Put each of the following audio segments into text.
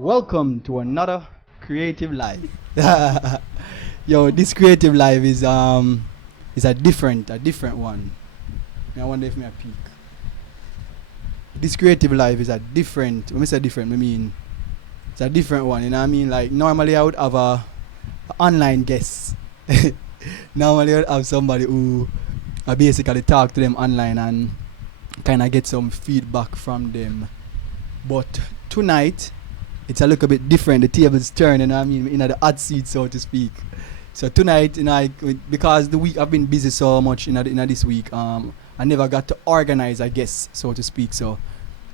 Welcome to another creative life. Yo, this creative life is a different one. I wonder if me a peak. This creative life is a different. When I say different, I mean it's a different one. You know what I mean? Like normally I would have a online guest. Normally I would have somebody who I basically talk to them online and kind of get some feedback from them. But tonight it's a little bit different. The tables turn, you know what I mean, in the hot seat, so to speak. So tonight, you know, because the week I've been busy so much in this week, I never got to organize, I guess, so to speak. So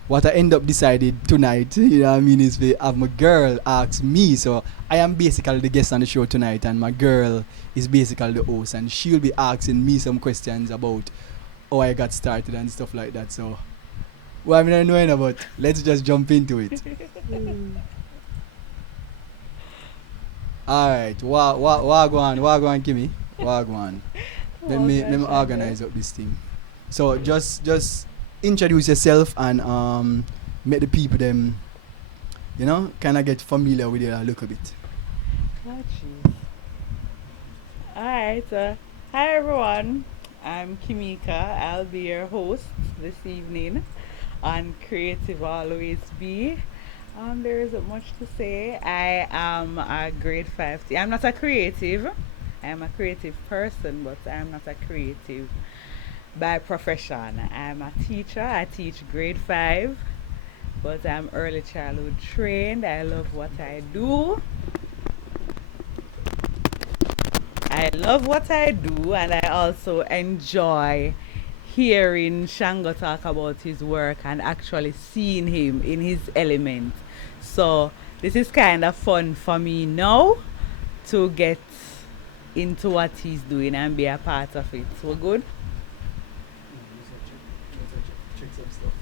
what I end up decided tonight, you know what I mean, is to have my girl ask me. So I am basically the guest on the show tonight, and my girl is basically the host, and she'll be asking me some questions about how I got started and stuff like that. So what I'm not knowing about, let's just jump into it. Alright, wagwan, Kimmy. Wagwan. Let me organize up this thing. So just introduce yourself and make the people them, you know, kinda get familiar with you a little bit. Oh, jeez. Alright, hi everyone. I'm Kimika. I'll be your host this evening on Creative Always Be. There isn't much to say. I am a grade 5. I'm not a creative. I am a creative person, but I am not a creative by profession. I'm a teacher. I teach grade 5, but I'm early childhood trained. I love what I do. And I also enjoy hearing Shango talk about his work and actually seeing him in his element. So this is kind of fun for me now to get into what he's doing and be a part of it. So good? Check some stuff.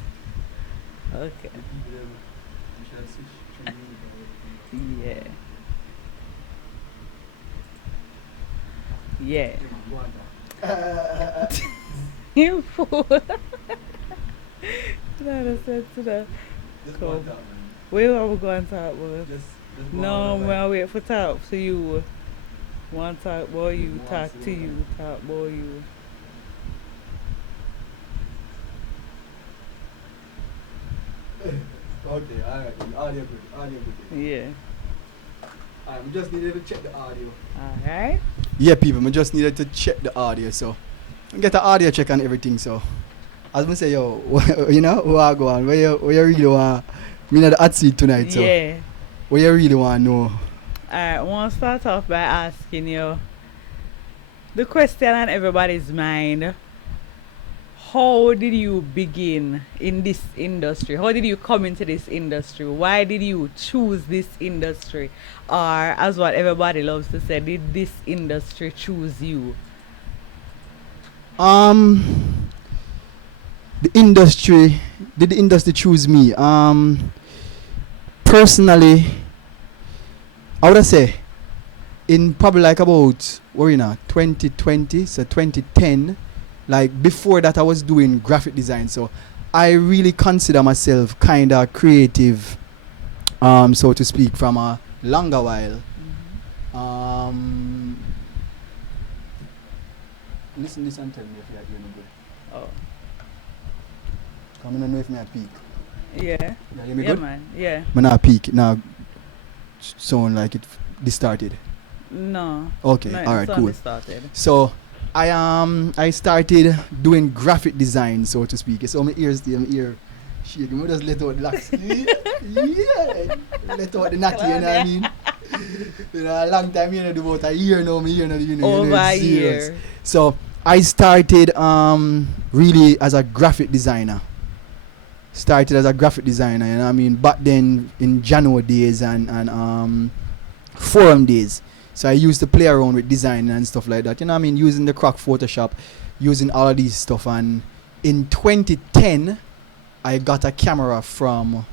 Okay. Yeah. Yeah. You fool. That's it to the come. Where are we going to talk about? No, man, wait for talk to you. Want to talk about you, talk to you, talk about you. Okay, alright. Audio good. Yeah. Alright, we just needed to check the audio. Alright. Yeah, people, we just needed to check the audio, so we get the audio check and everything. So as we say, yo, you know, where you really want me in the hot seat tonight, so Yeah. what you really want to know? Alright, I want to start off by asking you the question on everybody's mind. How did you begin in this industry? How did you come into this industry? Why did you choose this industry? Or, as what everybody loves to say, did this industry choose you? The industry, did the industry choose me? Personally, I would say in probably like about, 2020, so 2010, like before that I was doing graphic design, so I really consider myself kind of creative, so to speak, from a longer while. Listen this and tell me if you're doing good. Oh. Come in and know if me a peak. Yeah. Yeah, hear me Yeah, good? man. Yeah. Me not peak, now sound like it started. No. Okay, No, alright, it's cool. only started. So I started doing graphic design, so to speak. So my ears shaking. I just let out the locks. Yeah. Let out the natty, you know what I mean? You know, a long time, do about a year now, Over a serious. year. So I started really as a graphic designer. You know what I mean? Back then in Jano days and forum days. So I used to play around with design and stuff like that. You know what I mean? Using the crack Photoshop, using all of these stuff. And in 2010, I got a camera from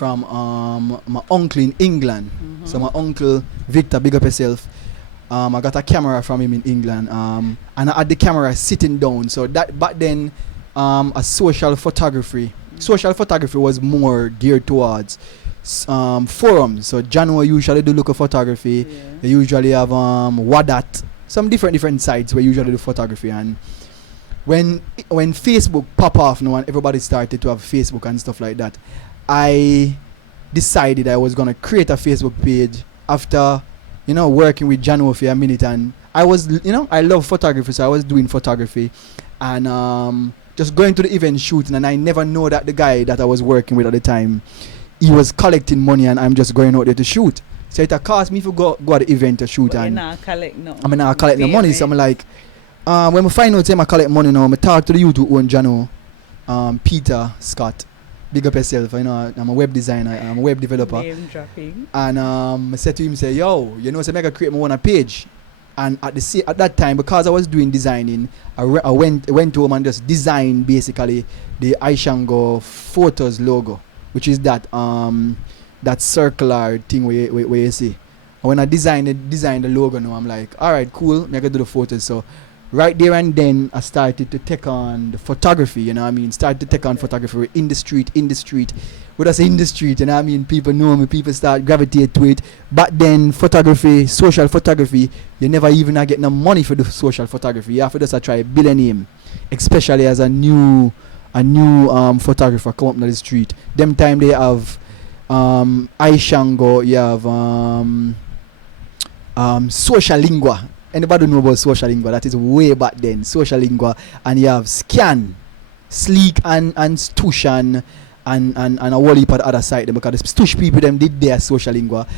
my uncle in England. So my uncle Victor, big up yourself. I got a camera from him in England. And I had the camera sitting down. So that back then, a social photography was more geared towards forums. So Jano usually do local photography. Yeah. They usually have Wadat, some different sites where usually do photography. And when Facebook pop off now and everybody started to have Facebook and stuff like that, I decided I was gonna create a Facebook page after working with Jano for a minute. And I was I love photography, so I was doing photography and just going to the event shooting, and I never know that the guy that I was working with at the time, he was collecting money and I'm just going out there to shoot. So it cost me to go at the event to shoot. But and I'm not collect the money. So I'm like, when I find out I collect money now, I talk to the youth who own Jano, Peter Scott. Big up yourself, I'm a web designer, I'm a web developer. Name dropping. And I said to him, say, yo, so I can create my own page. And at that time, because I was doing designing, I went home and just designed basically the Shango Photos logo, which is that circular thing where you see. And when I designed the logo now, I'm like, all right, cool, I can do the photos. So right there and then I started to take on the photography, started to take on photography in the street. When I say in the street, people know me, people start gravitate to it. But then photography, social photography, you never even get no money for the social photography. You have to just try build a name, especially as a new photographer come up on the street. Them time they have Shango, you have social lingua. Anybody know about social lingua? That is way back then. Social lingua, and you have Scan, Sleek, and Stush and a whole heap at the other side. Because the Stush people them did their social lingua.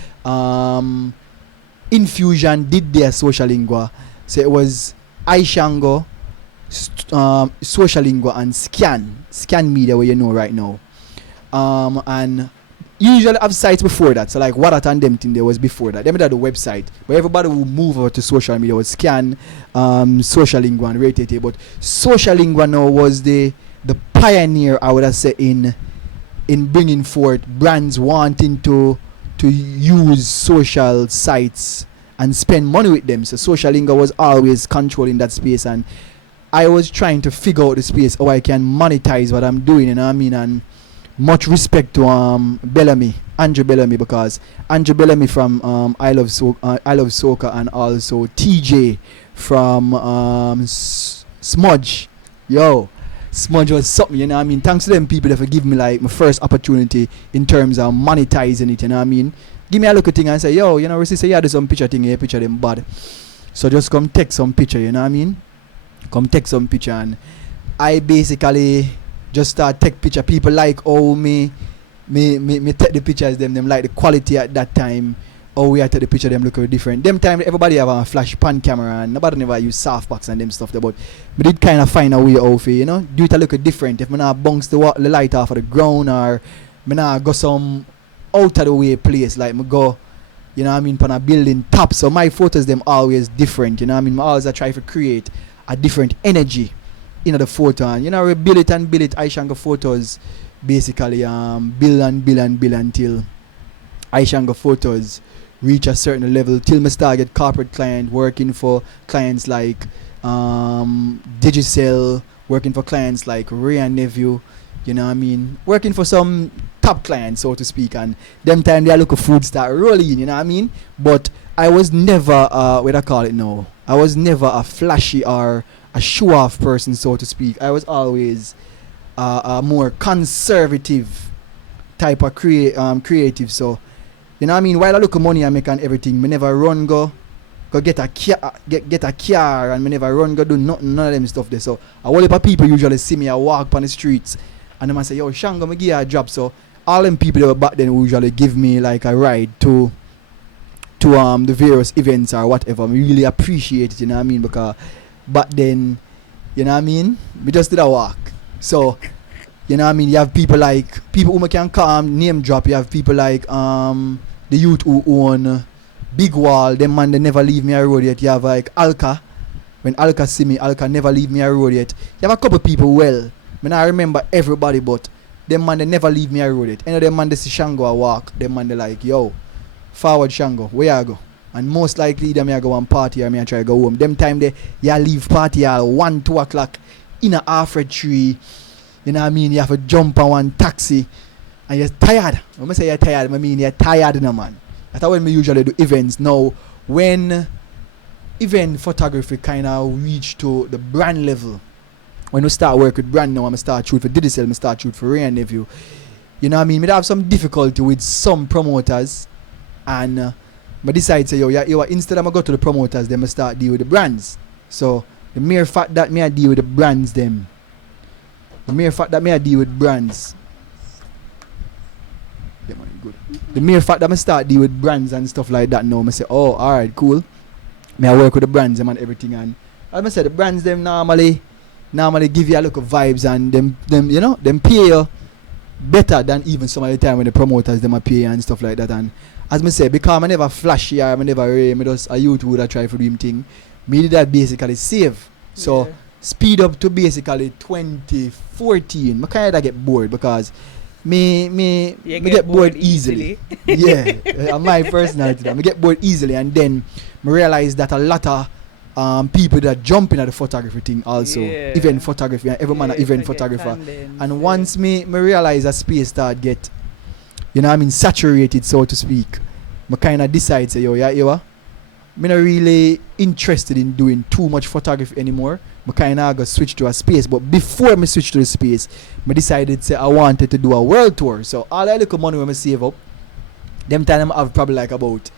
Infusion did their social lingua. So it was Shango, social lingua, and Scan Media, where right now. And usually have sites before that, so like Wadat and them thing there was before that. Them had the website, but everybody will move over to social media was Scan, Social Lingua and Rated. But Social Lingua now was the pioneer, I would have said, in bringing forth brands wanting to use social sites and spend money with them. So Social Lingua was always controlling that space, and I was trying to figure out the space how I can monetize what I'm doing, and much respect to Andrew Bellamy, because Andrew Bellamy from I Love Soca, and also TJ from Smudge. Yo, Smudge was something, thanks to them people that give me like my first opportunity in terms of monetizing it, Give me a look at thing and say, yo, we say, yeah, there's some picture thing here, picture them bad. So just come take some picture, Come take some picture, and I basically just start take picture. People like me take the pictures them like the quality at that time. We I take the picture them look very different. Them time everybody have a flash pan camera and nobody never use softbox and them stuff there, but we did kind of find a way out for do it a look different. If me not bounce the light off of the ground, or me not go some out of the way place, like me go pan a building top. So my photos them always different, I always I try to create a different energy in the photo, and we build it. Shango Photos basically build until Shango Photos reach a certain level, till me start get corporate client, working for clients like Digicel, working for clients like Ray and Nephew, working for some top clients, so to speak. And them time they look a food start rolling, but I was never what I call it now, I was never a flashy or a show-off person, so to speak. I was always a more conservative type of creative. So, while I look at money I make and everything, me never run go get a car, and me never run go do none of them stuff there. So, a whole heap of people usually see me, I walk on the streets, and they might say, yo, Shango, me give you a job. So, all them people that were back then usually give me like a ride to the various events or whatever. I really appreciate it, because back then, we just did a walk. So, you have people who can come name drop. You have people like the youth who own Big Wall. Them man, they never leave me a road yet. You have like Alka. When Alka see me, Alka never leave me a road yet. You have a couple people, I remember everybody, but them man, they never leave me a road yet. Any of them man, they see Shango a walk. Them man, they like, yo, forward Shango, where you go? And most likely them I go on party, or me I try to go home. Them time they leave party at 1-2 o'clock in a half tree. You have to jump on one taxi and you're tired. When I say you're tired, I mean you're tired, no man. That's when we usually do events. Now, when event photography kind of reach to the brand level, when we start work with brand now, I'm start shoot for Didicel, I start shoot for Ray and Nephew. You know what I mean? I have some difficulty with some promoters, and I decide say, instead of I go to the promoters, then I start deal with the brands. So the mere fact that me I deal with the brands, them. The mere fact that me I deal with brands. Yeah, man, good. The mere fact that I start deal with brands and stuff like that now, I say, oh, alright, cool. Me I work with the brands them and everything, and as I said, the brands them normally give you a look of vibes, and them pay you better than even some of the time when the promoters them pay and stuff like that. And as I say, because I never flashy or I never ray, me just a youth would try for doing thing. Me did that basically save. So speed up to basically 2014. I kind of get bored because me get bored easily. Yeah, I'm my personality. I get bored easily, and then I realize that a lot of people that jump into the photography thing also, event photography, and every man an event photographer. And once me realize that space start get, saturated, so to speak, I kind of decide say, me not really interested in doing too much photography anymore. I kind of go switch to a space. But before me switch to the space, I decided say I wanted to do a world tour. So all that little money when I save up, them time I have probably like about,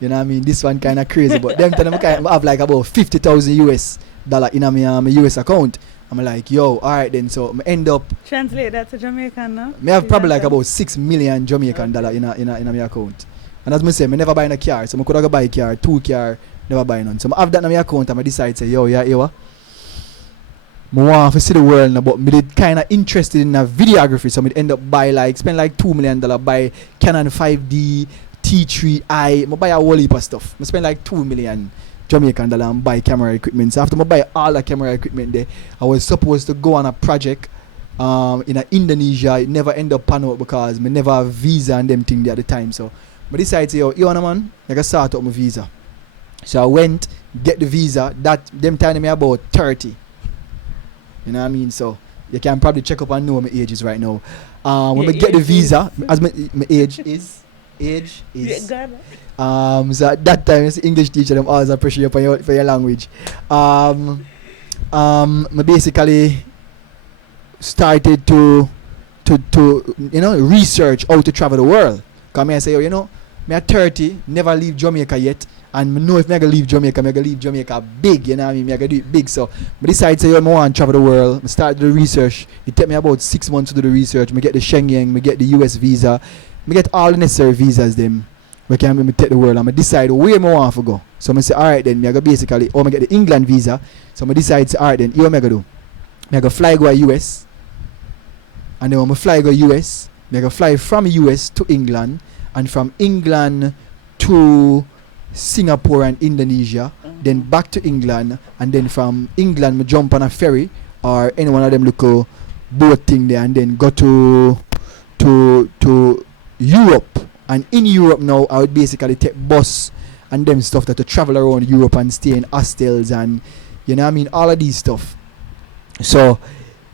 this one kind of crazy, but them time I have like about 50,000 US dollar in my US account. I'm like, yo, alright then. So I end up translate that to Jamaican now. I have probably like about 6 million Jamaican dollar in my account. And as I say, I never buy a car, so I could have buy a car, 2 car, never buy none. So I have that in my account, and I decide say, I want to see the world now, but I did kind of interested in videography, so I end up spend like $2 million, buy Canon 5D, T3i, I buy a whole heap of stuff. I spend like 2 million Jamaican dollar and buy camera equipment. So after I buy all the camera equipment there, I was supposed to go on a project in Indonesia. It never end up pan out because I never have visa and them thing there at the time. So I decided to say, yo, man, I can start up my visa. So I went, get the visa. That them telling me about 30. You know what I mean? So you can probably check up and know what my age is right now. When I get the visa, as my age is. So at that time, as English teacher, I'm always appreciate for your language. I basically started to research how to travel the world. Come here and say, me at 30, never leave Jamaica yet, and I know if I can leave Jamaica, I can leave Jamaica big, you know what I mean? I can do it big. So I decided to say, I want to travel the world. I started the research. It took me about 6 months to do the research. I get the Schengen, I get the US visa, I get all the necessary visas them. I can take the world and I decide where I want to go. So I say, alright then, I go basically, I get the England visa. So I decide, alright then, what am I going to do? I go fly go to US, and then when I fly go US, I go fly from US to England, and from England to Singapore and Indonesia, then back to England, and then from England I jump on a ferry or any one of them local boat thing there, and then go to Europe. And in Europe now I would basically take bus and them stuff that to travel around Europe and stay in hostels and all of these stuff. So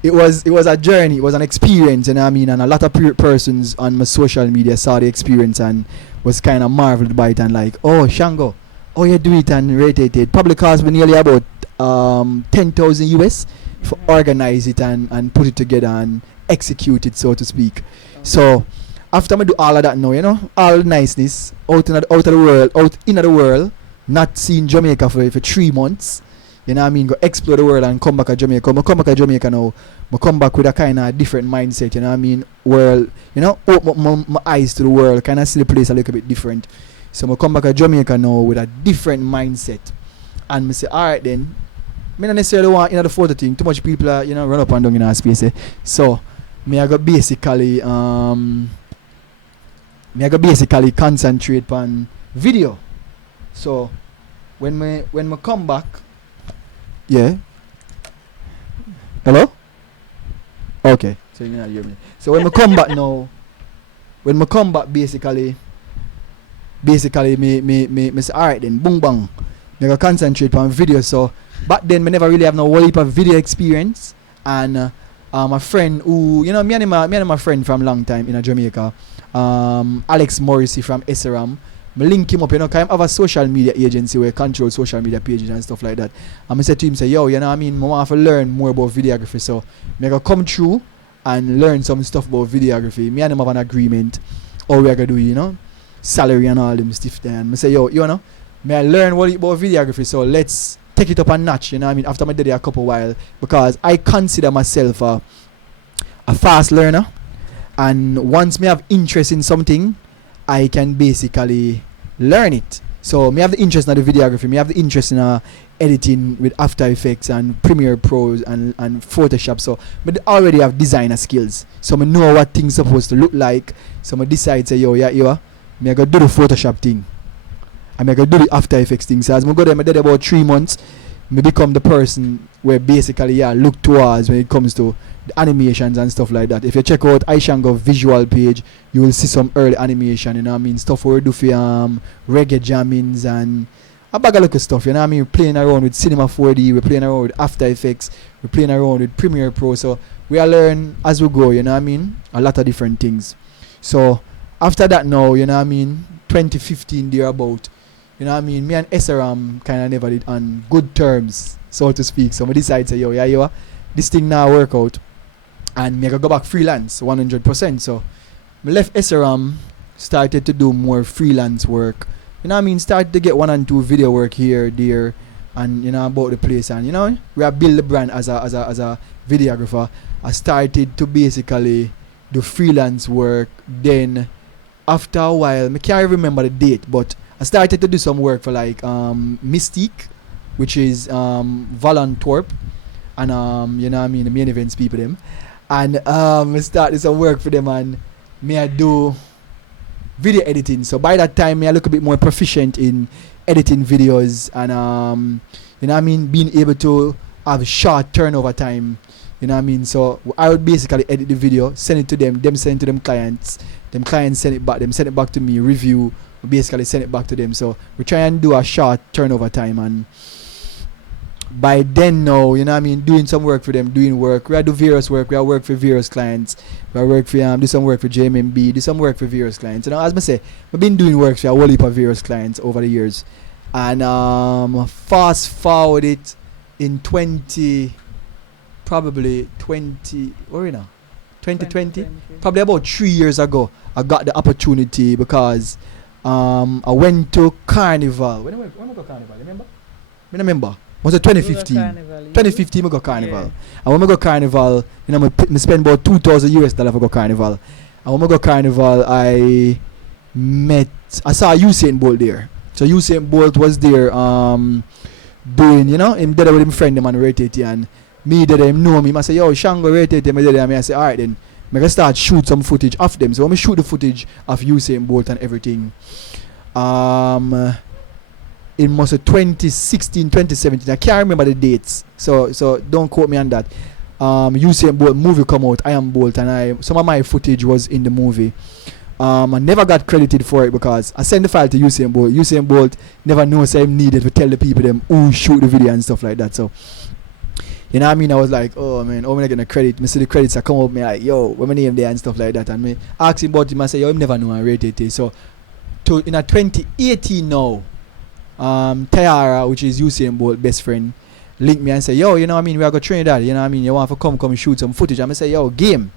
it was a journey, it was an experience, and a lot of persons on my social media saw the experience and was kind of marveled by it and like, oh Shango, oh you do it and rated it. Probably cost me nearly about 10,000 US for organize it and put it together and execute it, so to speak. So after I do all of that now, all the niceness out in the world, not seeing Jamaica for 3 months. Go explore the world and come back to Jamaica. I come back to Jamaica now, I come back with a kind of different mindset, world, open my eyes to the world, kind of see the place a little bit different. So I come back to Jamaica now with a different mindset. And I say, alright then, I don't necessarily want the photo thing, too much people are, run up and down in our space. So I go basically concentrate on video. So when I come back, hello? Okay, so you not hear me. So when I come back now, basically me say alright then, boom bang. I go concentrate on video. So back then I never really have no whole heap of video experience, and A friend who, me and my friend from long time in Jamaica, Alex Morrissey from SRAM. I link him up, cause I have a social media agency where I control social media pages and stuff like that. And I said to him, say, yo, I want to learn more about videography. So I go come through and learn some stuff about videography. Me and him have an agreement. How we are going to do, salary and all them stuff there. And I say, yo, may I learn what about videography. So let's take it up a notch, after I did it a couple while. Because I consider myself a fast learner. And once me have interest in something, I can basically learn it. So me have the interest in the videography, me have the interest in editing with After Effects and Premiere Pro and Photoshop. So I already have designer skills. So I know what things supposed to look like. So I decide say me I go do the Photoshop thing. And I go do the After Effects thing. So as I go there, I did about 3 months. I become the person where basically look towards when it comes to the animations and stuff like that. If you check out Ishaka Shango visual page, you will see some early animation, stuff where we do for reggae jammings and a bag of little stuff, We're playing around with Cinema 4D, we're playing around with After Effects, we're playing around with Premiere Pro, so we are learning as we go, a lot of different things. So after that now, 2015 thereabout, me and SRAM kind of never did on good terms, so to speak. So I decided, say, this thing now work out. And I go back freelance 100%. So I left SRAM, started to do more freelance work. Started to get 1 and 2 video work here, there, and about the place. And we have built the brand as a videographer. I started to basically do freelance work. Then after a while, I can't remember the date, but I started to do some work for like Mystique, which is Voluntorp, and the main events people them. And I started some work for them, and I do video editing. So by that time, I look a bit more proficient in editing videos and being able to have short turnover time. So I would basically edit the video, send it to them send it to them clients send it back to me, review, basically send it back to them. So we try and do a short turnover time, and by then now, doing some work for them, doing work. We do various work. We work for various clients. We work for do some work for JMMB, do some work for various clients. As I say, we've been doing work for a whole heap of various clients over the years. And fast forward it in 2020, probably about 3 years ago, I got the opportunity because I went to Carnival. When I go Carnival, remember? Was it 2015? 2015 I go Carnival. Yeah. And when I go Carnival, I spend about $2,000 for go Carnival. And when I go Carnival, I saw Usain Bolt there. So Usain Bolt was there doing, him there with him friend him and rated it, and me there him know me. I say, yo, Shango rated him there, and I say, alright then. I can start shoot some footage of them. So when I shoot the footage of Usain Bolt and everything, it must have 2016, 2017. I can't remember the dates, so don't quote me on that. Usain Bolt movie come out, I Am Bolt, and some of my footage was in the movie. I never got credited for it because I sent the file to Usain Bolt. Usain Bolt never knows I'm needed to tell the people them who shoot the video and stuff like that. So I was like, oh man, how am I gonna credit? Me see the credits I come up, me like, yo, where my name there and stuff like that. And me ask him about him, I say, yo, him never know I rated it. So in a 2018 now, Tayara, which is Usain Bolt best friend, linked me and say, yo, we are going to Trinidad, you want to come shoot some footage. I'm say, yo, game.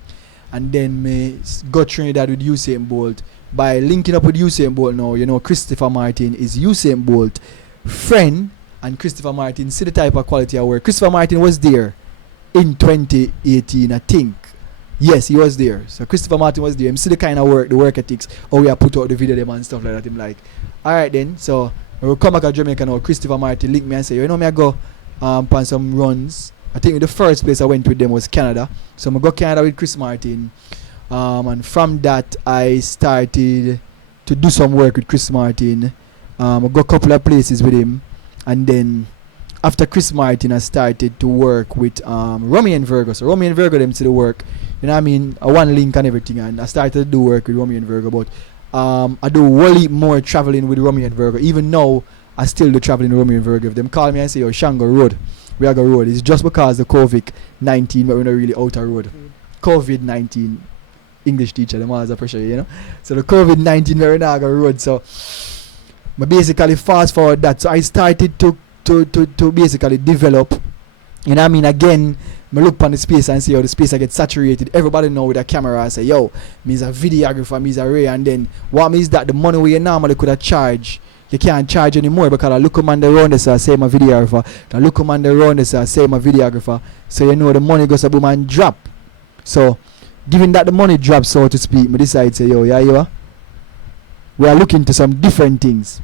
And then me go Trinidad with Usain Bolt. By linking up with Usain Bolt now, Christopher Martin is Usain Bolt friend, and Christopher Martin see the type of quality of work. Christopher Martin was there in 2018, I think. Yes, he was there. So Christopher Martin was there. Him see the kind of work, the work ethics, how we have put out the video them and stuff like that. Him like, alright then, so when we come back to Jamaica now, Christopher Martin linked me and say, me I go on some runs. I think the first place I went with them was Canada. So I go Canada with Chris Martin. And from that, I started to do some work with Chris Martin. I go a couple of places with him. And then after Chris Martin, I started to work with Romy and Virgo. So Romy and Virgo, them to the work. I one link and everything. And I started to do work with Romy and Virgo. But I do way more traveling with Romy and Virgo. Even now, I still do traveling with Romy and Virgo. If them call me and say, yo, Shango Road, we are going road. It's just because the COVID-19 but we're not really out of road. COVID-19 English teacher, them always appreciate, you know. So the COVID-19 we're not going road. So I basically fast forward that. So I started to basically develop. You know what I mean? Again, I look on the space and see how the space I get saturated. Everybody know with a camera. I say, yo, me's a videographer, me's a ray. And then what means that the money we normally could have charged, you can't charge anymore because I look on the round this, I say I'm a videographer. I look on the round this, I say I'm a videographer. So you know the money goes up and drop. So given that the money drops, so to speak, I decide say, yo, yeah, you are. We are looking to some different things.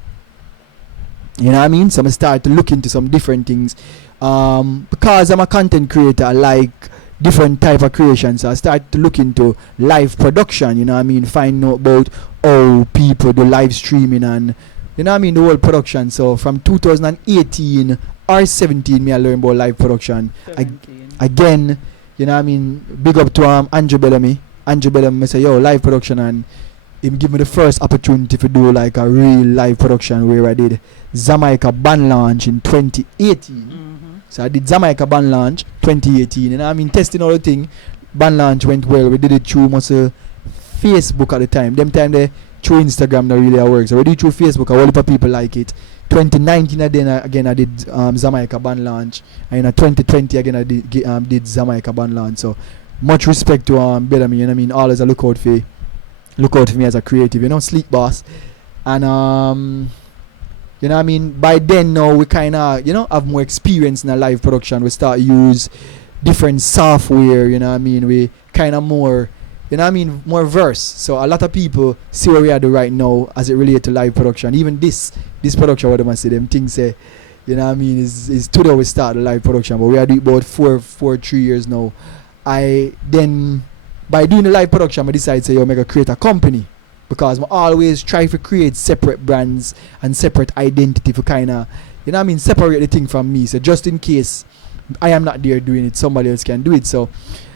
You know what I mean? So I start to look into some different things. Because I'm a content creator, I like different type of creation. So I start to look into live production, you know what I mean? Find out about how people do live streaming and, you know what I mean, the whole production. So from 2018 or 17, me I learn about live production. Again, you know what I mean, big up to Andrew Bellamy. Andrew Bellamy say, yo, live production, and him give me the first opportunity to do like a real live production where I did Jamaica band launch in 2018. So I did Jamaica band launch 2018, and I mean testing all the thing. Band launch went well. We did it through Facebook at the time. Them time they through Instagram not really works. So we did it through Facebook. A whole lot of people like it. 2019 again I did Jamaica band launch, and in 2020 again I did Jamaica band launch. So much respect to Bellamy. You know what I mean? Always a look out for me as a creative. You know, sleep boss, and you know what I mean? By then now we kind of, you know, have more experience in a live production. We start use different software, you know what I mean? We kind of more, you know what I mean, more verse. So a lot of people see where we are right now as it relates to live production. Even this production, what am I say? Them things say, you know what I mean, is today we start the live production. But we are doing about 3 years now. I then, by doing the live production, I decided to say, yo, make a create a company. Because I always try to create separate brands and separate identity for kind of, you know what I mean, separate the thing from me. So just in case I am not there doing it, somebody else can do it. So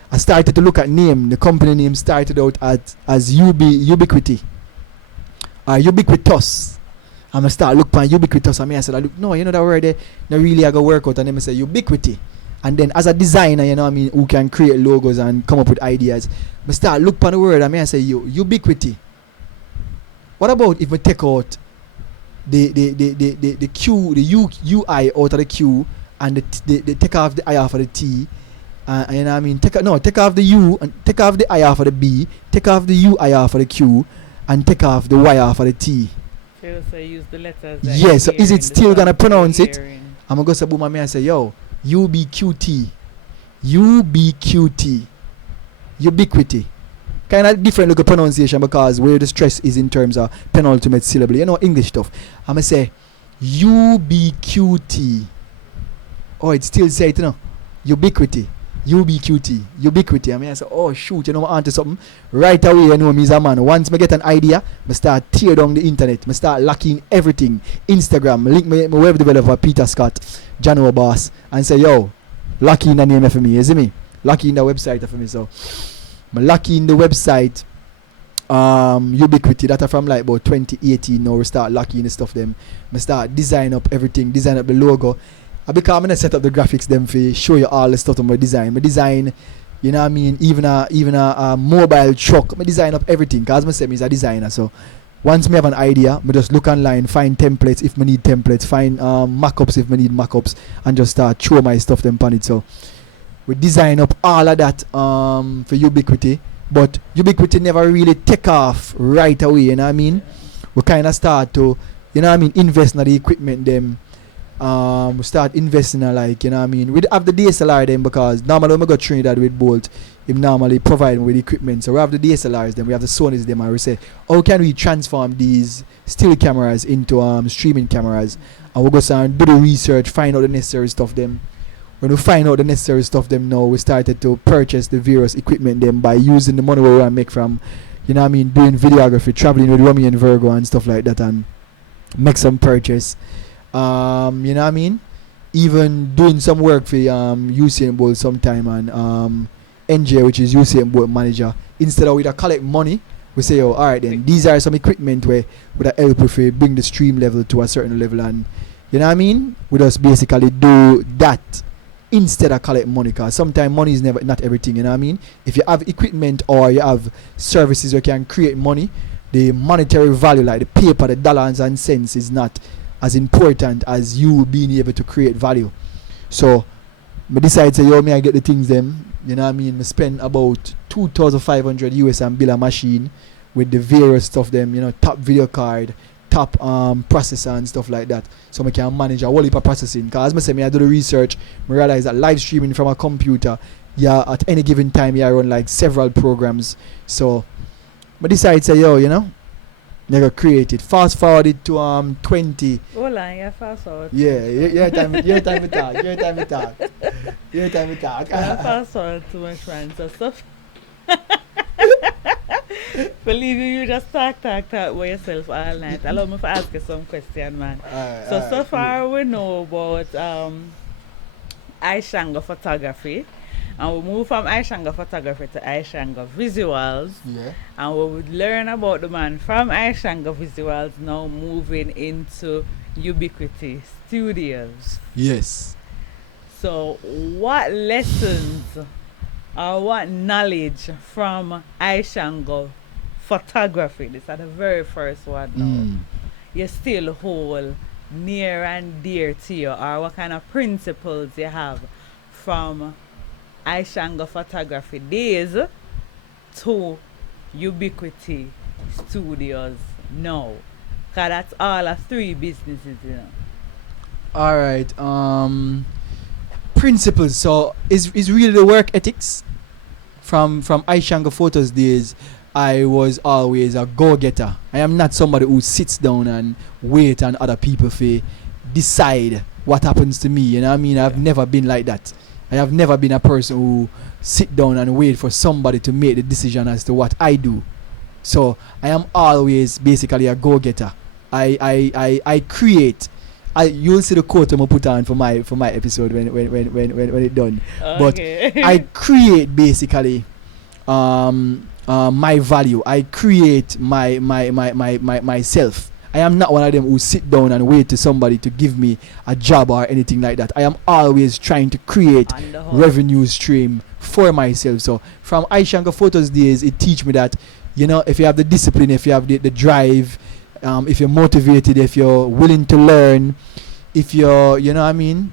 I started to look at name. The company name started out as Ubiquity. Ubiquitous. I'm going to start looking at Ubiquitous. I said, no, you know that word there, not really I go work out. And then I say Ubiquity. And then as a designer, you know what I mean, who can create logos and come up with ideas, I start look at the word and I say Ubiquity. What about if we take out the Q, the UI out of the Q, and the take off the I off of the T, and you know what I mean? Take off the U and take off the I off of the B, take off the UI off of the Q, and take off the Y off of the T. So use the letters. Yeah. So is it still gonna pronounce it? I'm gonna go to Boom and say, yo, UBQT, Ubiquity. Kind of different look of pronunciation because where the stress is in terms of penultimate syllable. You know, English stuff. I'm going to say UBQT. Oh, it still say it, you know. Ubiquity. Ubiquity. I mean, I say, oh, shoot, you know, I'm onto something. Right away, you know, me as a man. Once I get an idea, I start tear down the internet. I start locking everything. Instagram, link my web developer, Peter Scott, Jano Boss, and say, yo, lock in the name for me, you see me? Lock in the website for me, so. I'm lucky in the website Ubiquity that are from like about 2018 now. We start locking the stuff them. I start design up everything, design up the logo. Because I'm gonna set up the graphics them for show you all the stuff on my design. My design, you know what I mean, even a mobile truck. I design up everything because I say I'm a designer. So once I have an idea, I just look online, find templates if I need templates, find mock-ups if I need mock-ups, and just start throw my stuff them on it. So we design up all of that for Ubiquity, but Ubiquity never really take off right away, you know what I mean? We kind of start to, you know what I mean, invest in the equipment them. We start investing in like, you know what I mean? We have the DSLR them because normally when we go Trinidad with Bolt, him normally provide me with equipment. So we have the DSLRs them, we have the Sonys them, and we say, how can we transform these still cameras into streaming cameras? And we go and do the research, find out the necessary stuff them. When we find out the necessary stuff them now, we started to purchase the various equipment them by using the money we want to make from, you know what I mean, doing videography, traveling with Rummy and Virgo and stuff like that, and make some purchase. You know what I mean? Even doing some work for Usain Bolt sometime, and NJ, which is Usain Bolt manager. Instead of we collect money, we say, oh, alright then, these are some equipment where would help if we bring the stream level to a certain level, and you know what I mean? We just basically do that. instead of collect money, because sometimes money is never not everything, you know what I mean? If you have equipment or you have services you can create money, the monetary value, like the paper, the dollars and cents, is not as important as you being able to create value. So I decide say, yo, me I get the things them, you know what I mean? I spend about 2,500 US and build a machine with the various stuff them, you know, top video card, top processor and stuff like that. So I can manage a whole heap of processing. Because as I say, me I do the research, I realize that live streaming from a computer, yeah, at any given time, you run like several programs. So I decide say, yo, you know, I go create it. Fast forward it to 20. Hold on, yeah, fast forward. Yeah, your time to talk. Your time to talk. Your time to talk. Fast forward too much, man. So stuff. Believe you just talk by yourself all night. Allow me to ask you some question, man. So far we know about Ishaka photography. And we move from Ishaka photography to Ishaka visuals. Yeah. And we would learn about the man from Ishaka visuals now moving into Ubiquity Studios. Yes. So what lessons or what knowledge from Ishaka photography, this is the very first one now, you still hold near and dear to you, or what kind of principles you have from Ishaka photography days to Ubiquity Studios now? Because that's all of three businesses, you know. Alright. Principles. So is really the work ethics. From Ishaka photos days, I was always a go-getter. I am not somebody who sits down and wait on other people to decide what happens to me. You know what I mean? I've never been like that. I have never been a person who sit down and wait for somebody to make the decision as to what I do. So I am always basically a go-getter. I create. You'll see the quote I'm gonna put on for my episode when it's done. Okay. But I create basically my value. I create my myself. I am not one of them who sit down and wait to somebody to give me a job or anything like that. I am always trying to create revenue stream for myself. So from Ishaka photos days, it teach me that, you know, if you have the discipline, if you have the drive, if you're motivated, if you're willing to learn, if you're, you know what I mean,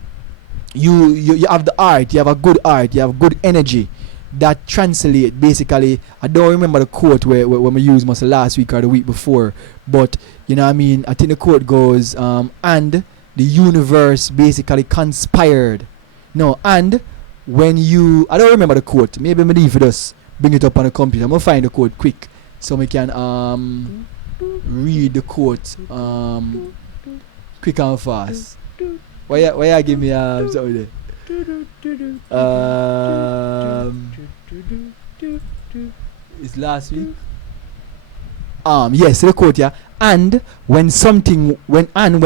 you have the art, you have a good art, you have good energy, that translate basically. I don't remember the quote where we used most last week or the week before, but you know what I mean, I think the quote goes and the universe basically conspired. No, and when you, I don't remember the quote, maybe me leave it us bring it up on the computer. I'm gonna find the quote quick so we can read the quote quick and fast. Why you give me something there? It's last week. Yes, the quote, yeah. And when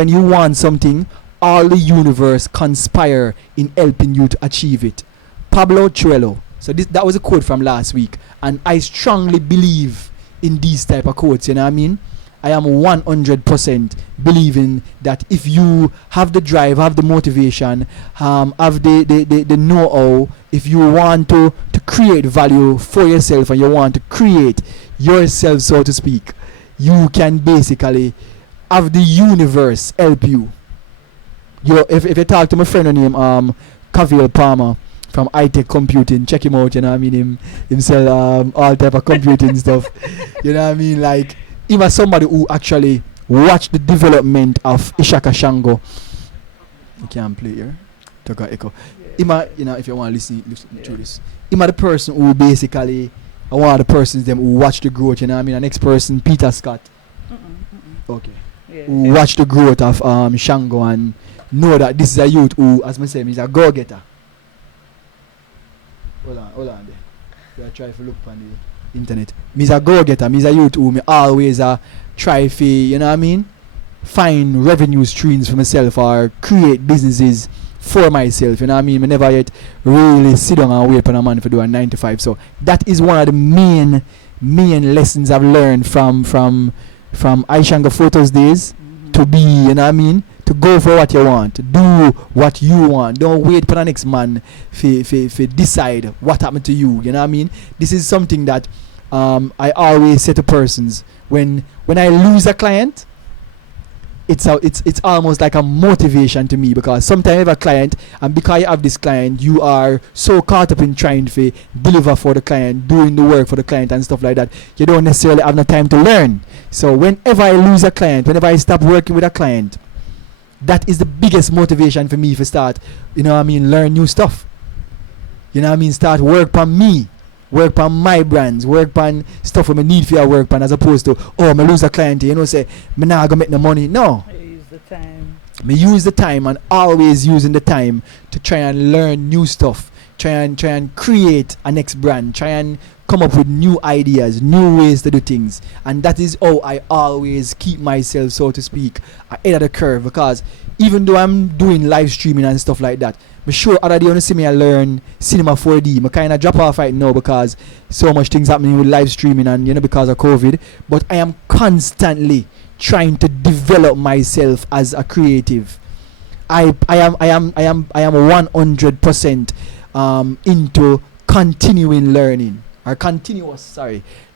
you want something, all the universe conspire in helping you to achieve it. Pablo Chuelo. So that was a quote from last week, and I strongly believe in these type of quotes. You know what I mean? I am 100% believing that if you have the drive, have the motivation, have the know-how, if you want to create value for yourself and you want to create yourself, so to speak, you can basically have the universe help you. If you talk to my friend named Cavill Palmer from iTech Computing, check him out. You know what I mean? Him sell all type of computing stuff. You know what I mean? Like, even somebody who actually watched the development of Ishaka Shango. You can't play here. Talk about echo. Yeah. You know, if you want to listen to this. Ima the person who basically, one of the persons them who watch the growth, you know what I mean? The next person, Peter Scott. Okay. Yeah. Who watch the growth of Shango and know that this is a youth who, as I say, is a go-getter. Hold on there. I try to look on the internet. Me's a go-getter. Me's a youth who me always try to, you know what I mean, find revenue streams for myself or create businesses for myself. You know what I mean? I never yet really sit down and wait for a man to do a 9 to 5. So that is one of the main lessons I've learned from Ishaka Photos days. to be, you know what I mean? To go for what you want, to do what you want. Don't wait for the next man to decide what happened to you, you know what I mean? This is something that I always say to persons when I lose a client. It's almost like a motivation to me, because sometimes I have a client, and because you have this client, you are so caught up in trying to deliver for the client, doing the work for the client and stuff like that, you don't necessarily have no time to learn. So whenever I lose a client, whenever I stop working with a client, that is the biggest motivation for me to start, you know what I mean, learn new stuff. You know what I mean? Start work on me, work on my brands, work on stuff I need for your work on, as opposed to, oh, I lose a client, you know, say, I'm not going to make no money. No. I use the time. Me use the time, and always using the time to try and learn new stuff, try and create a next brand, try and come up with new ideas, new ways to do things. And that is how I always keep myself, so to speak, ahead of the curve, because even though I'm doing live streaming and stuff like that, I'm sure other day when you see me I learn cinema 4D. I kind of drop off right now because so much things happening with live streaming and, you know, because of COVID. But I am constantly trying to develop myself as a creative. I am 100% into continuing learning, or continuous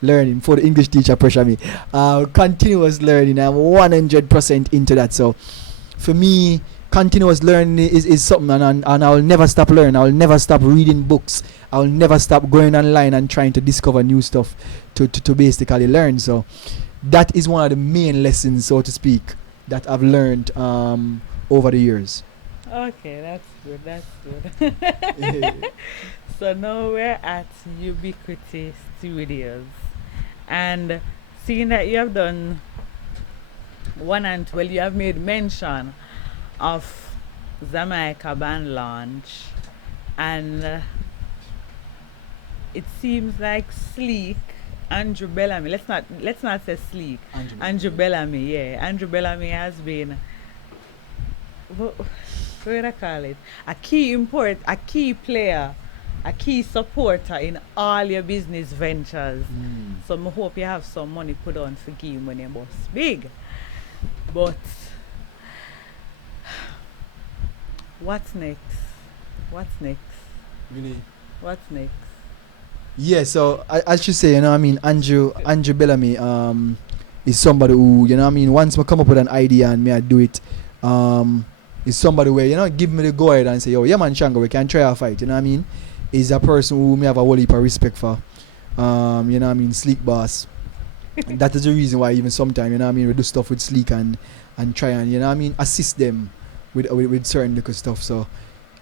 learning, for the English teacher pressure me. Continuous learning. I'm 100% into that. So for me, continuous learning is something, and I'll never stop learning. I'll never stop reading books. I'll never stop going online and trying to discover new stuff to basically learn. So that is one of the main lessons, so to speak, that I've learned over the years. Okay, that's good. So now we're at Ubiquity Studios, and seeing that you have done 1 and 12, you have made mention of Jamaica band launch, and it seems like Sleek, Andrew Bellamy. Let's not say Sleek. Andrew Bellamy, yeah. Andrew Bellamy has been, what do I call it? A key player, a key supporter in all your business ventures. So I hope you have some money put on for game when you boss big. But what's next? Really? What's next? Yeah, so I should say, you know what I mean, Andrew Bellamy is somebody who, you know what I mean, once I come up with an idea and may I do it, is somebody where, you know, give me the go ahead and say, yo, yeah man, Shango, we can try our fight, you know what I mean? Is a person who may have a whole heap of respect for, you know what I mean, Sleek boss. And that is the reason why even sometimes, you know what I mean, we do stuff with Sleek and try and, you know what I mean, assist them with certain little stuff. So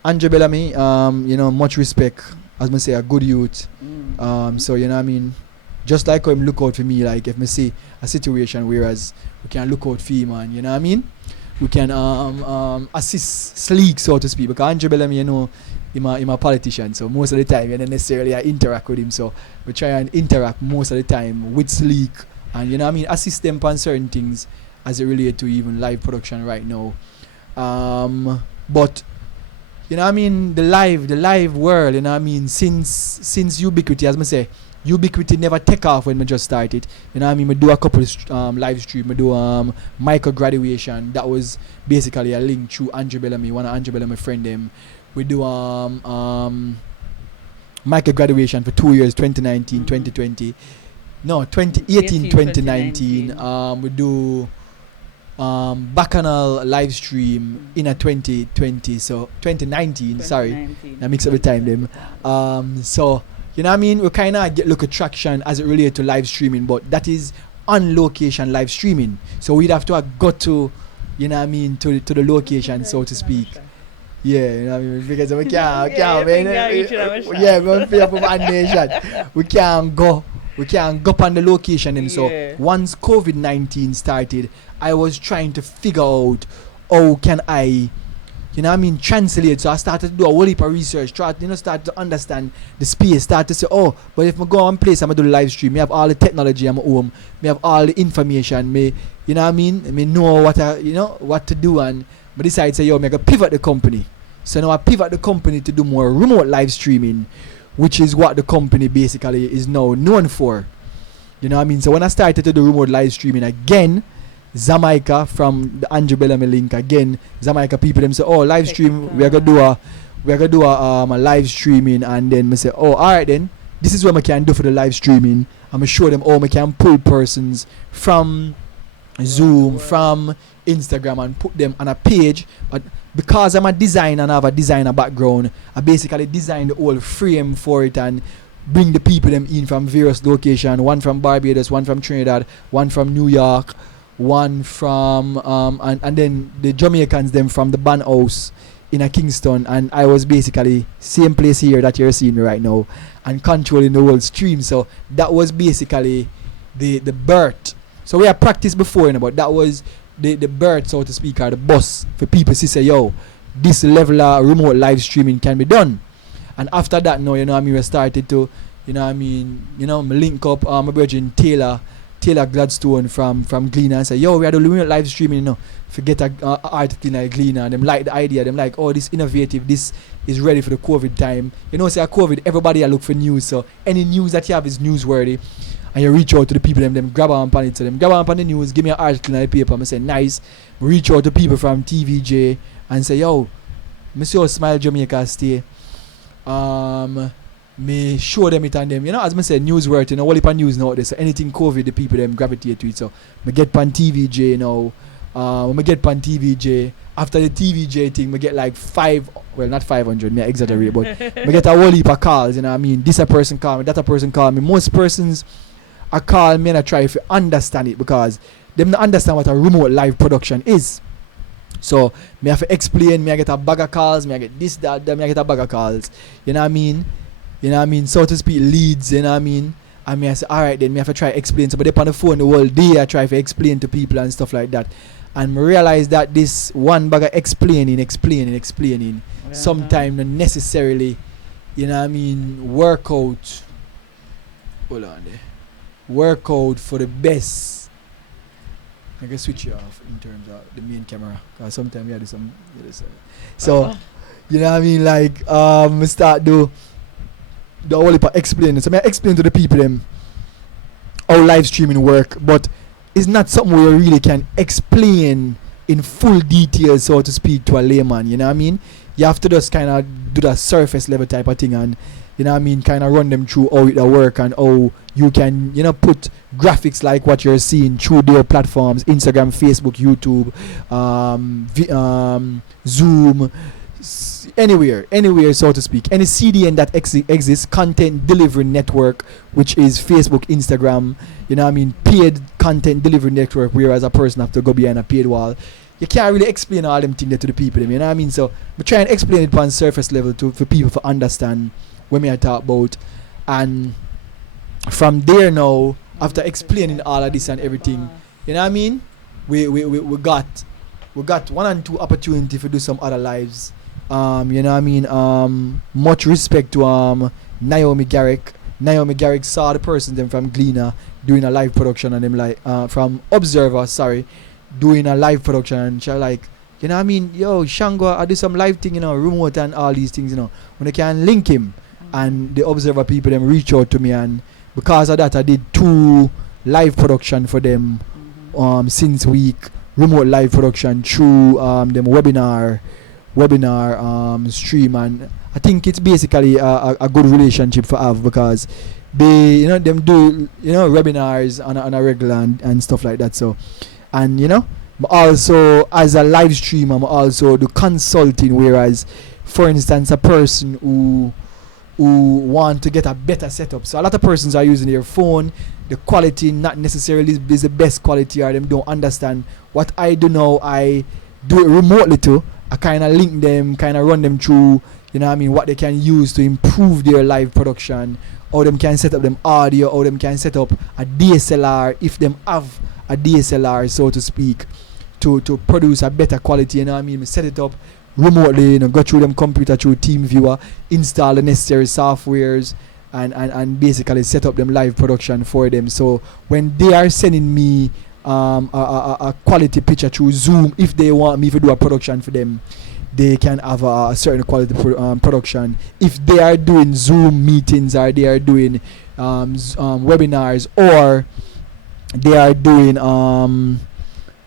Andrew Bellamy, you know, much respect, as I say, a good youth. So you know what I mean, just like how him look out for me, like if me see a situation whereas we can look out for him, and you know what I mean, we can assist Sleek, so to speak, because Andrew Bellamy, you know, I'm a politician, so most of the time you don't necessarily interact with him, so we try and interact most of the time with Sleek, and you know what I mean, assist them on certain things as it relates to even live production right now. But you know what I mean, the live world, you know what I mean, since Ubiquity, as I say, Ubiquity never take off when we just started. You know what I mean, we do a couple of live stream, we do micro graduation, that was basically a link through Andrew Bellamy, one of Andrew Bellamy friend them. We do micro graduation for 2 years, 2019, 2020. No, 2018, 2019. We do Bacchanal live stream in a 2020, so 2019, sorry, I mix up the time them. So you know what I mean, we kind of get look at traction as it relates to live streaming, but that is on location live streaming, so we'd have to go to, you know what I mean, to the location, so to speak. Yeah, you know what I mean, because we can't we can't go on the location. And so once COVID-19 started, I was trying to figure out how can I, you know what I mean, translate. So I started to do a whole heap of research, start to understand the space, start to say, oh, but if I go on place, I'm going to do live stream, I have all the technology, I'm at home, I have all the information, you know what I mean, I know what to do, and I decided to say, yo, I'm going to pivot the company. So now I pivot the company to do more remote live streaming, which is what the company basically is now known for. You know what I mean? So when I started to do remote live streaming again, Jamaica from the Andrew Bellamy link again. Jamaica people them say, oh, live stream, we are gonna do a live streaming, and then me say, oh, alright then, this is what I can do for the live streaming. I'm gonna show them how I can pull persons from Zoom, from Instagram, and put them on a page. But because I'm a designer and I have a designer background, I basically designed the whole frame for it and bring the people them in from various locations. One from Barbados, one from Trinidad, one from New York, one from and then the Jamaicans them from the band house in a Kingston, and I was basically same place here that you're seeing me right now and controlling the whole stream. So that was basically the birth. So we have practiced before, but that was the birth, so to speak, or the bus for people to say, yo, this level of remote live streaming can be done. And after that, now, we started to, me link up my brother Taylor Gladstone from Gleaner and say, yo, we are doing remote live streaming, forget a article like Gleaner. And them like the idea, them like, oh, this innovative, this is ready for the COVID time. Say a COVID, everybody look for news, so any news that you have is newsworthy. And you reach out to the people, them grab on it. So them grab on the news, give me an article in the paper. I say, nice. Reach out to people from TVJ and say, yo, I see how Smile Jamaica stay. Me show them it and them. As I said, newsworthy, all heap of news nowadays. So anything COVID, the people them gravitate to it. So I get pan TVJ now. When I get pan TVJ, after the TVJ thing, I get like not 500, me exaggerate, but I get a whole heap of calls, This a person call me, that a person call me. Most persons I call me and I try to understand it because they don't understand what a remote live production is. So me have to explain, me I get a bag of calls, me I get this, that, me I get a bag of calls. So to speak, leads, And me I say, alright then, me have to try to explain. So but they on the phone the whole day I try to explain to people and stuff like that. And I realize that this one bag of explaining, sometimes not necessarily, work out. Hold on there. Work out for the best. I can switch you off in terms of the main camera because sometimes we have some. So, I start do the whole heap of explaining. So I explain to the people them how live streaming work, but it's not something we really can explain in full detail, so to speak, to a layman. You have to just kind of do that surface level type of thing and kind of run them through how it work and how you can put graphics like what you're seeing through their platforms, Instagram, Facebook, YouTube, Zoom, anywhere, so to speak. Any CDN that exists, content delivery network, which is Facebook, Instagram, paid content delivery network, whereas a person have to go behind a paid wall. You can't really explain all them things to the people, So we try and explain it on surface level for people to understand what I talk about. And from there now, after explaining all of this and everything, we got 1 and 2 opportunity to do some other lives. Much respect to Naomi Garrick. Naomi Garrick saw the person them from Gleaner doing a live production and them like from Observer, doing a live production, and she like, yo, Shango, I do some live thing, remote and all these things, when I can link him. And the Observer people them reach out to me, and because of that I did 2 live production for them since week, remote live production through them webinar stream. And I think it's basically a good relationship for have because they them do webinars on a regular and stuff like that. So and also as a live streamer I'm also do consulting, whereas for instance a person who want to get a better setup, so a lot of persons are using their phone, the quality not necessarily is the best quality, or them don't understand what I do now. I do it remotely too. I kind of link them, kind of run them through what they can use to improve their live production, or them can set up them audio, or them can set up a DSLR if them have a DSLR, so to speak, to produce a better quality. Set it up remotely, go through them computer, through TeamViewer, install the necessary softwares, and basically set up them live production for them. So when they are sending me a quality picture through Zoom, if they want me to do a production for them, they can have a certain quality production. If they are doing Zoom meetings, or they are doing webinars, or they are doing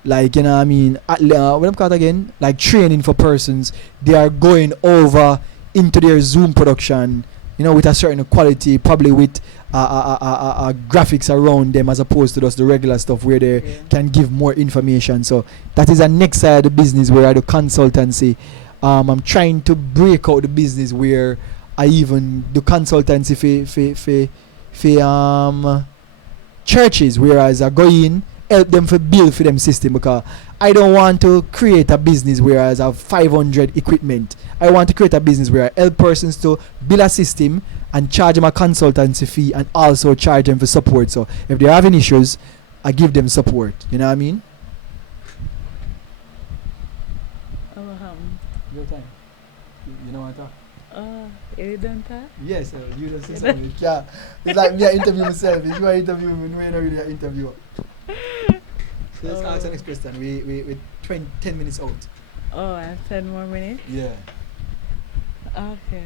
like, you know what I mean, what I'm called again, like training for persons. They are going over into their Zoom production, you know, with a certain quality, probably with graphics around them, as opposed to just the regular stuff where they can give more information. So that is the next side of the business where I do consultancy. I'm trying to break out the business where I even do consultancy for churches, whereas I go in, help them for build for them system, because I don't want to create a business whereas I have 500 equipment. I want to create a business where I help persons to build a system and charge them a consultancy fee and also charge them for support. So if they're having issues, I give them support. You know what I mean? Your time. You know what I talk? You done talk? Yes, you don't say something. Yeah. It's like me, I interview myself. If you are interviewing me, we're not really an interviewer. So let's ask the next question. We're 10 minutes out. Oh, I have 10 more minutes? Yeah. Okay.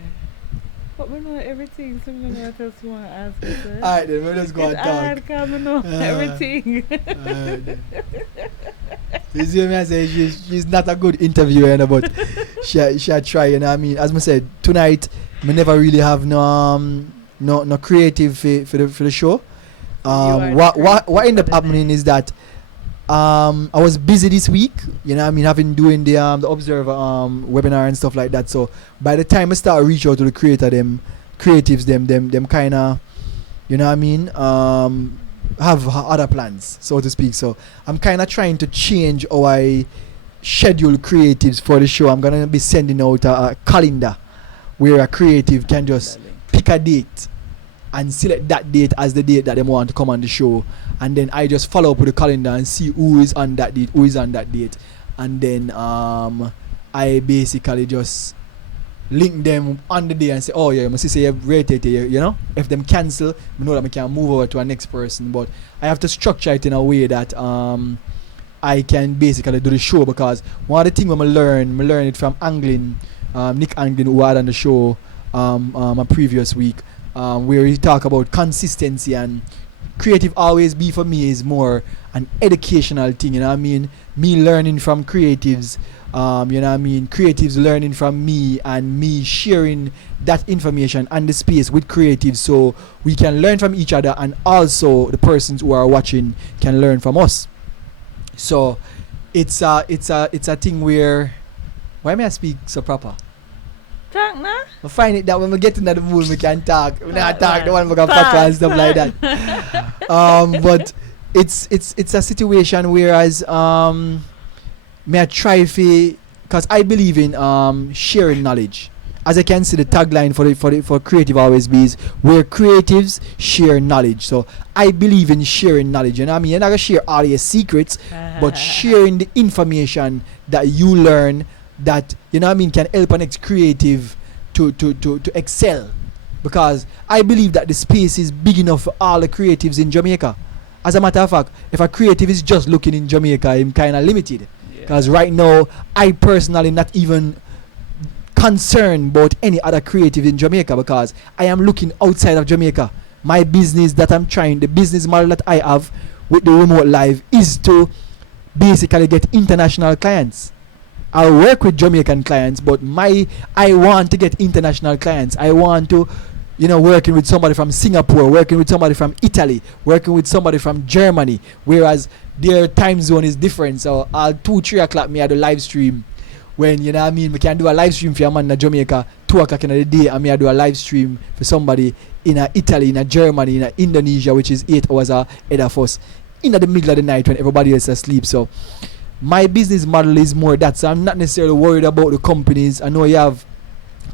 But we know everything, so we know what else you want to ask us. Alright then, we'll just go and talk. Come and know everything. You see me, I say she's not a good interviewer, you know, but she try, you know what I mean. As I said, tonight we never really have no creative for the show. What ended up happening is that I was busy this week, you know what I mean, having doing the Observer webinar and stuff like that. So by the time I start reach out to the creatives, them kind of, you know what I mean, have other plans, so to speak. So I'm kind of trying to change how I schedule creatives for the show. I'm gonna be sending out a calendar where a creative can just pick a date and select that date as the date that they want to come on the show, and then I just follow up with the calendar and see who is on that date, and then I basically just link them on the day and say, oh yeah, must say you rated it, you know. If them cancel, I know that I can move over to a next person, but I have to structure it in a way that I can basically do the show, because one of the things I learn it from Anglin, Nick Anglin, who had on the show a previous week, where he talk about consistency, and Creative Always Be for me is more an educational thing, you know what I mean? Me learning from creatives, you know what I mean? Creatives learning from me, and me sharing that information and the space with creatives, so we can learn from each other, and also the persons who are watching can learn from us. So it's a thing where, why may I speak so proper? Talk now? I find it that when we get into the mood, we can talk. We not talk the one we got proper and stuff like that. But it's a situation whereas may I try because I believe in sharing knowledge. As I can see, the tagline for Creative Always Be is where creatives share knowledge. So I believe in sharing knowledge. You know what I mean? You're not gonna share all your secrets, but sharing the information that you learn that, you know what I mean, can help an ex-creative to excel. Because I believe that the space is big enough for all the creatives in Jamaica. As a matter of fact, if a creative is just looking in Jamaica, I'm kind of limited. Because right now, I personally not even concerned about any other creative in Jamaica, because I am looking outside of Jamaica. My business that I'm trying, the business model that I have with the remote live is to basically get international clients. I work with Jamaican clients, but I want to get international clients. I want to, you know, working with somebody from Singapore, working with somebody from Italy, working with somebody from Germany, whereas their time zone is different. So at 2-3 o'clock me I do live stream, when, you know what I mean, we can do a live stream for a man in Jamaica 2 o'clock in the day, and me I do a live stream for somebody in Italy, in Germany, in Indonesia, which is 8 hours ahead of us, in the middle of the night when everybody else is asleep. So my business model is more that. So I'm not necessarily worried about the companies. I know you have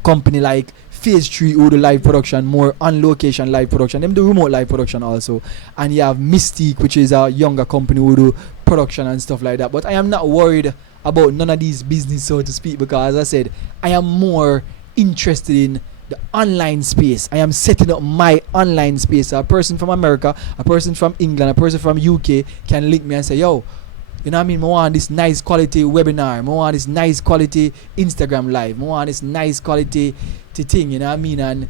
company like Phase 3 who do live production, more on location live production. Them do remote live production also. And you have Mystique, which is a younger company who do production and stuff like that. But I am not worried about none of these business, so to speak, because as I said, I am more interested in the online space. I am setting up my online space. So a person from America, a person from England, a person from UK can link me and say, yo, you know what I mean, I want this nice quality webinar, I want this nice quality Instagram live, I want this nice quality thing, you know what I mean, and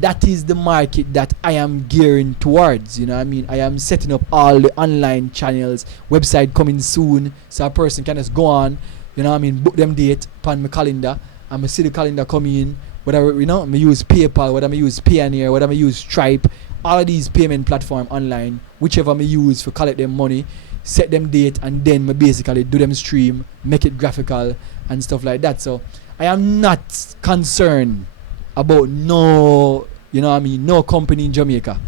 that is the market that I am gearing towards. You know what I mean? I am setting up all the online channels, website coming soon, so a person can just go on, you know what I mean, book them date upon my calendar, and I see the calendar coming in, whatever, you know, I use PayPal, whether I use Payoneer, whether I use Stripe, all of these payment platform online, whichever I use for collect them money, set them date, and then I basically do them stream, make it graphical and stuff like that. So I am not concerned about no, you know what I mean, no company in Jamaica.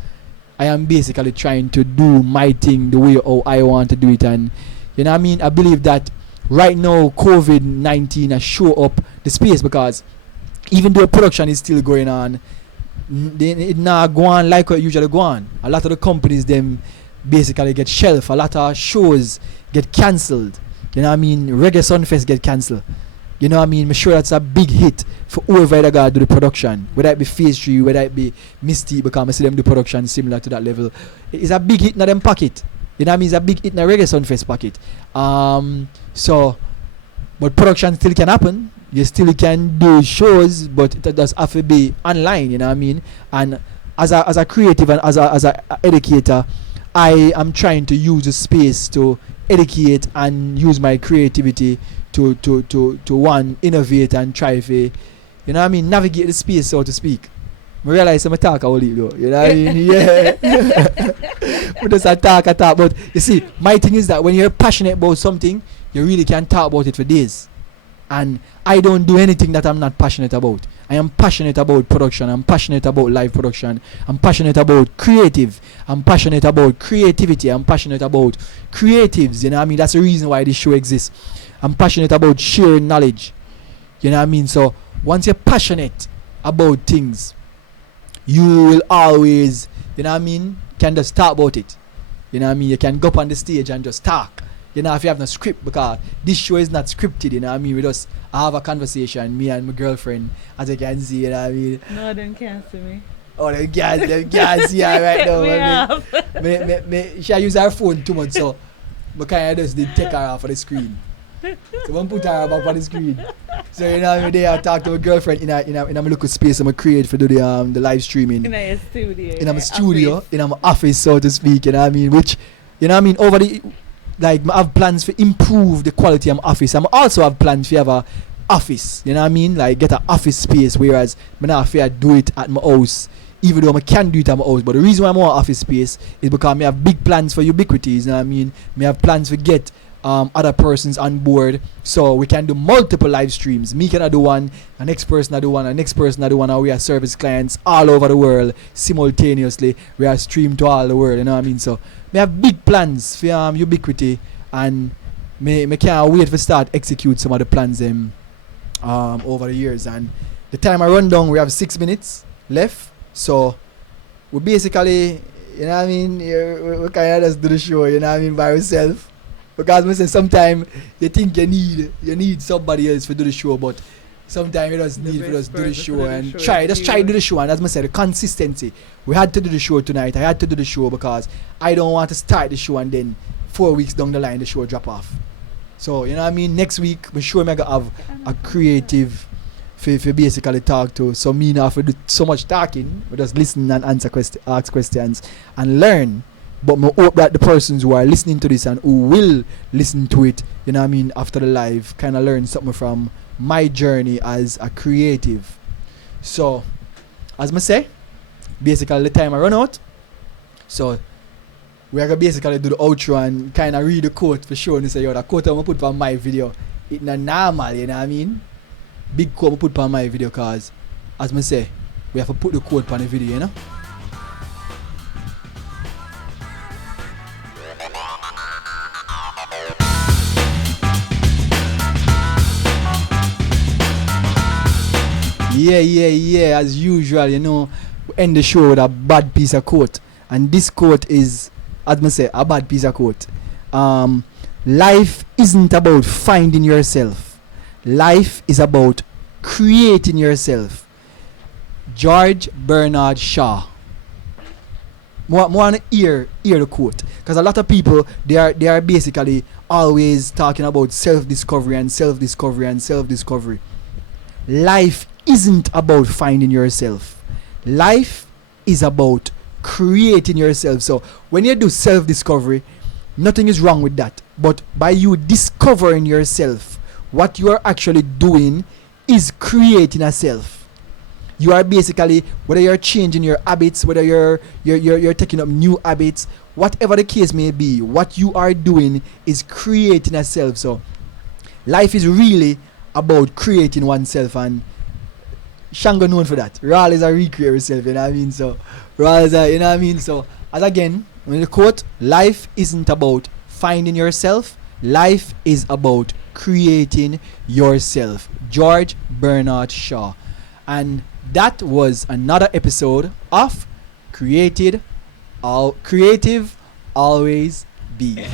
I am basically trying to do my thing the way how I want to do it, and you know what I mean. I believe that right now COVID-19 has show up the space, because even though production is still going on, it not go on like what usually go on. A lot of the companies them basically get shelved. A lot of shows get cancelled. You know what I mean? Reggae Sunfest get cancelled. You know what I mean? I'm sure that's a big hit for whoever they got do the production. Whether it be Phase 3, whether it be Misty, because I see them do production similar to that level. It's a big hit in them pocket. You know what I mean? It's a big hit in a Reggae Sunfest pocket. So, but production still can happen. You still can do shows, but it does have to be online, you know what I mean? And as a creative and as a educator, I am trying to use the space to educate and use my creativity to one, innovate and try to, you know what I mean, navigate the space, so to speak. I realize I'm a talk though, you know what I mean? Yeah. But just a talk, but you see, my thing is that when you're passionate about something, you really can talk about it for days. And I don't do anything that I'm not passionate about. I am passionate about production. I'm passionate about live production. I'm passionate about creative. I'm passionate about creativity. I'm passionate about creatives. You know what I mean? That's the reason why this show exists. I'm passionate about sharing knowledge. You know what I mean? So once you're passionate about things, you will always, you know what I mean, can just talk about it. You know what I mean? You can go up on the stage and just talk. You know, if you have no script, because this show is not scripted, you know what I mean? We just have a conversation, me and my girlfriend, as you can see, you know what I mean? No, they can't see me. Oh, they can't see her right now. She use her phone too much, so I kind of just did take her off of the screen. So I put her back on the screen. So you know what I mean? I talk to my girlfriend in a local space I'm create for do the live streaming. In a studio. In a studio, in my office, so to speak, you know what I mean? Which, you know what I mean, over the... Like, I have plans to improve the quality of my office. I also have plans to have a office, you know what I mean? Like, get an office space, whereas I not fair do it at my house, even though I can do it at my house. But the reason why I want office space is because I have big plans for ubiquities, you know what I mean? I have plans to get other persons on board, so we can do multiple live streams. Me can do one, the next person I do one, the next person I do one, and we are service clients all over the world simultaneously. We are streamed to all the world, you know what I mean? So me have big plans for ubiquity, and me can't wait to start execute some of the plans over the years. And the time I run down, we have 6 minutes left, so we basically, you know what I mean, we kind of just do the show, you know what I mean, by ourselves. Because I say sometimes you think you need somebody else to do the show, but sometimes you just need to just do the show and try to do the show. And as I said, the consistency. We had to do the show tonight. I had to do the show because I don't want to start the show and then 4 weeks down the line the show drop off. So you know what I mean. Next week I'm sure I'm gonna have a creative for basically talk to. So me not have to do so much talking. We just listen and ask questions and learn. But I hope that the persons who are listening to this and who will listen to it, you know what I mean, after the live, kind of learn something from my journey as a creative. So, as I say, basically the time I run out, so we're going to basically do the outro and kind of read the quote for sure. And say, yo, the quote I'm going to put on my video, it's not normal, you know what I mean? Big quote I put on my video because, as I say, we have to put the quote on the video, you know? Yeah, as usual, you know, we end the show with a bad piece of quote. And this quote is, as I say, a bad piece of quote. Life isn't about finding yourself. Life is about creating yourself. George Bernard Shaw. I want to hear the quote. Because a lot of people, they are basically always talking about self-discovery and self-discovery and self-discovery. Life isn't about finding yourself. Life is about creating yourself. So when you do self-discovery, nothing is wrong with that. But by you discovering yourself, what you are actually doing is creating a self. You are basically, whether you're changing your habits, whether you're taking up new habits, whatever the case may be, what you are doing is creating a self. So life is really about creating oneself, and Shango known for that. Raw is a recreate yourself, you know what I mean? So Raw is a, you know what I mean? So as again, when the quote, life isn't about finding yourself, life is about creating yourself. George Bernard Shaw. And that was another episode of Creative Always Be.